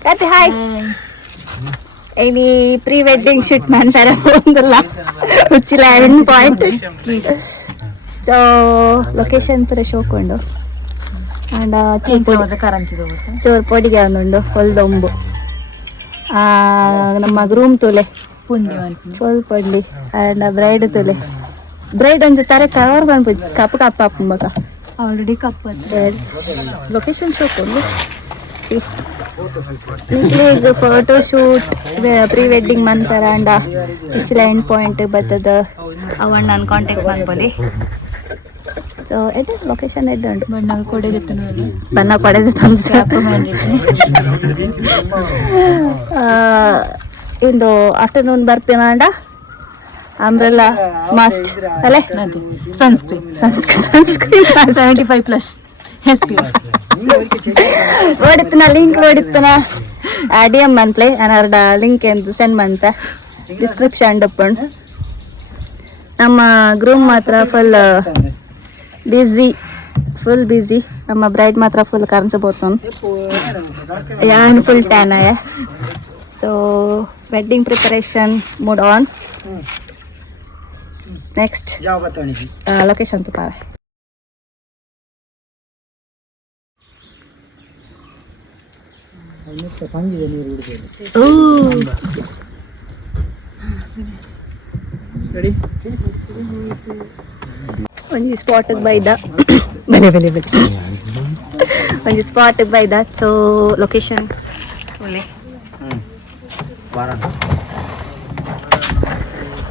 Kati, hi. Ini pre-wedding shoot manpara pondalla. Uchila end point. Please. So location pura show kondo. And ಚೋರ್ ಪೊಡಿಗೆ ಒಂದುಂಡು ಹೊಲ್ದೊಂಬು ನಮ್ಮ groom ತುಲೆ full ಪೊಡ್ಲಿ and bride ತುಲೆ bride ಒಂದು ತಾರೆ ಕವರ್ ಮಾಡ್ಬೋದು ಕಪ್ಪು ಕಪ್ಪ ಅಪ್ಪಂಬಕ ಆಲ್ರೆಡಿ ಕಪ್ ಲೊಕೇಶನ್ ಶೋ ಕೊಡ್ಲಿ ಈಗ ಫೋಟೋ ಶೂಟ್ ಪ್ರೀ ವೆಡ್ಡಿಂಗ್ ಮಂತರ ಅಂಡ ಇಚ್ಚಿಲ ಎಂಡ್ ಪಾಯಿಂಟ್ ಬರ್ತದ ಅವಣ್ಣ ನಾನು ಕಾಂಟ್ಯಾಕ್ಟ್ ಮಾಡ್ಕೊಳ್ಳಿ ಸೊ ಇದೆ ಲೊಕೇಶನ್ ಇದೆ ಉಂಟು ಬಣ್ಣ ಕೊಡೆದು ಇಂದು ಆಫ್ಟರ್ನೂನ್ ಬರ್ತೀನ ಅಂಡ ಅಂಬ್ರೆಲ್ಲಾ ಮಸ್ಟ್ ಅಲ್ಲೇ ಸನ್ಸ್ಕ್ರೀನ್ 75+ SPF ಓಡಿತ್ತನ ಲಿಂಕ್ ಓಡಿತ್ತನ DM ಮಂತ್ಲೆ ಅನರ್ಡ ಲಿಂಕ್ ಎಂದು ಸೆಂಡ್ ಮಂತ ಡಿಸ್ಕ್ರಿಪ್ಷನ್ ಡಪ್ಪುಂಡು ನಮ್ಮ ಗ್ರೂಮ್ ಮಾತ್ರ ಫುಲ್ ಫುಲ್ ಬಿಸಿ ನಮ್ಮ ಬ್ರೈಡ್ ಮಾತ್ರ ಫುಲ್ ಕಾಣಿಸಬಹುದು ಯಾನ್ ಫುಲ್ ಟ್ಯಾನ್ ಆಯ so wedding preparation moved on next location ತುಪ್ಪ ಒಂದು ಸ್ಪಾಟಿಗೆ ಬೈದ ಬೆಲೆ ಒಂದು ಸ್ಪಾಟಿಗೆ ಬೈದ so location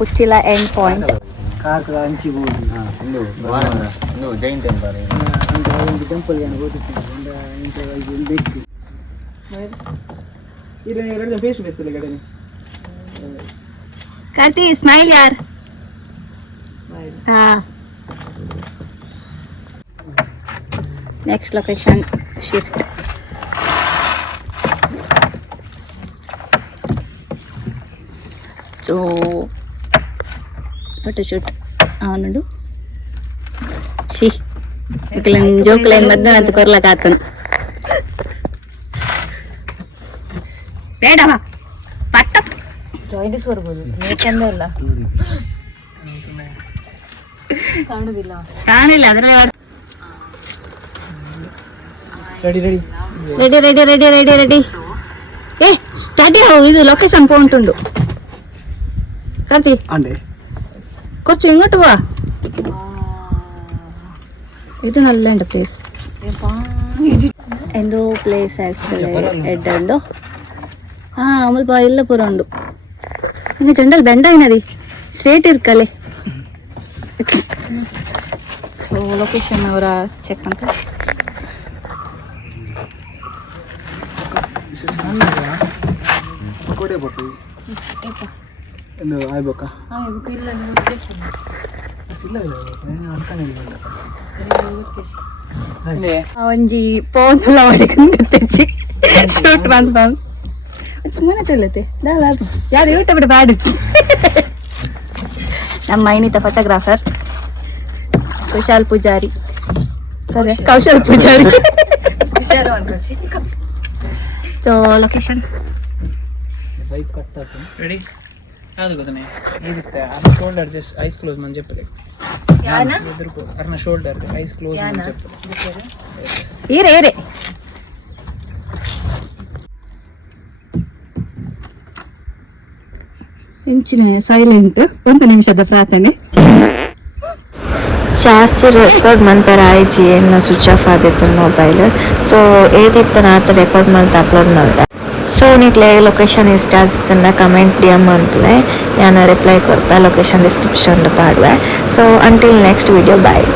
Uchila end point Karti smile ಯಾರ್ next location shift so photo shoot avanu ಜೋಕ್ಲೈನ್ ಮದ್ವೆ ಅಂತ ಕೊರ್ಲಕಾತನು ಬೇಡವಾ ಪಟ್ಟ ಜಾಯಿಂಟಿಸ್ ಬರ್ಬೋದು ಚಂದ ಇಲ್ಲ ಕಾಣಿಲ್ಲ ಅದ್ರಲ್ಲಿ ರೆಡಿ ಏ ಸ್ಟಾರ್ಟ್ ಇದು ಲೊಕೇಶನ್ ಪಾಯಿಂಟ್ ಉಂಟು ಕಾರ್ತಿ കുറച്ച് ഇങ്ങോട്ട് പോവാ ഇത് നല്ല പ്ലേസ് എന്തോ പ്ലേസ് ആക്ച്വലി എഡുണ്ടോ നമ്മൾ ಎಲ್ಲ ಪೂರ ಉಂಡು ಹಿಂಗೆ ಜಂಡಲ್ ಬೆಂಡ ಏನದಿ ಸ್ಟ್ರೇಟ್ ಇರ್ಕಲೆ ಸೊ ಲೊಕೇಶನ್ ಅವರ ಚೆಕ್ ಅಂತ ಒಂಜಿ ಫೋನ್ ತೆಚ್ಚಿ ಶೂಟ್ ಬಂದ್ ಮನತಲ್ಲತೆ ಯಾರು ಯೂಟ್ಯೂಬ್ ಬಾಡಿಚ್ಚಿ ನಮ್ಮ ಮೈನಿತ ಫೋಟೋಗ್ರಾಫರ್ ಕುಶಾಲ್ ಪೂಜಾರಿ ಸರಿ Kaushal Pujari so location ready అది కుదనే ఇదితే ఆ షోల్డర్ జస్ట్ ఐస్ క్లోజ్ మని చెప్పలే యానా ఎదురుకో అర్న షోల్డర్ ఐస్ క్లోజ్ మని చెప్పలే ఈరే ಇಂಚಿನ ಸೈಲೆಂಟ್ ಒಂದು ನಿಮಿಷದ ಪ್ರಾರ್ಥನೆ ಜಾಸ್ತಿ ರೆಕಾರ್ಡ್ ಮಾಡ್ತಾರೆ ಆಯ್ಜಿ ಏನು ಸ್ವಿಚ್ ಆಫ್ ಆದಿತ್ತು ಮೊಬೈಲ್ ಸೊ ಏದಿತ್ತು ಆತ ರೆಕಾರ್ಡ್ ಮಾಡ್ತಾ ಅಪ್ಲೋಡ್ ಮಾಡ್ದೆ ಸೊ ನೀಕ್ಲೆ ಲೊಕೇಶನ್ ಇಷ್ಟ ಆಗ್ತನ್ನ ಕಮೆಂಟ್ DM ಅನ್ಪಲೆ ನಾನು ರಿಪ್ಲೈ ಕೊಡ್ಪೆ ಲೊಕೇಶನ್ ಡಿಸ್ಕ್ರಿಪ್ಷನ್ ಪಾಡುವೆ ಸೊ ಅಂಟಿಲ್ ನೆಕ್ಸ್ಟ್ ವಿಡಿಯೋ ಬಾಯ್